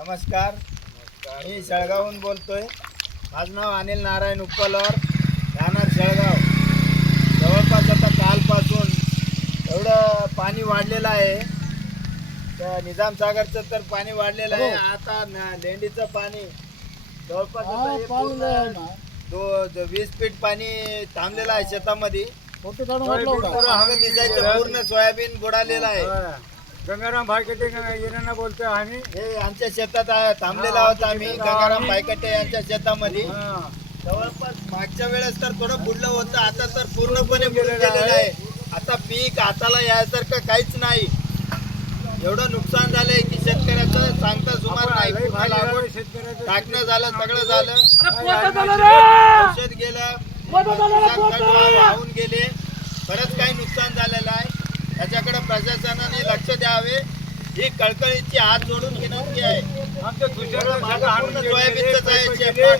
नमस्कार, मी शेळगावहून बोलतोय. माझं नाव अनिल नारायण उपलवार, राहणार शेळगाव. जवळपास आता कालपासून एवढं पाणी वाढलेलं आहे. त्या निजाम सागरचं तर पाणी वाढलेलं आहे. आता लेंडीचं पाणी जवळपास आता हे पूर्ण 20 फीट पाणी थांबलेलं आहे शेतामध्ये. दिसायचं पूर्ण सोयाबीन बुडालेलं आहे. गंगाराम भाईकटे येणार बोलतोय आम्ही. हे आमच्या शेतात थांबलेलो आहोत आम्ही गंगाराम भाईकटे यांच्या शेतामध्ये. जवळपास मागच्या वेळेस तर थोडं बुडलं होतं, आता तर पूर्णपणे बुडून गेलेलं आहे. आता पीक हाताला यासारखं काहीच नाही. एवढं नुकसान झालंय की शेतकऱ्याचं सांगता सुमार नाही. टाकणं झालं, सगळं झालं, औषध गेलं, वाहून गेले, बरंच काही नुकसान झालेलं आहे. त्याच्याकडे प्रशासनाने लक्ष द्यावे ही कळकळीची हात जोडून विनंती आहे. आमच्या सोयाबीनच आहे शेतात.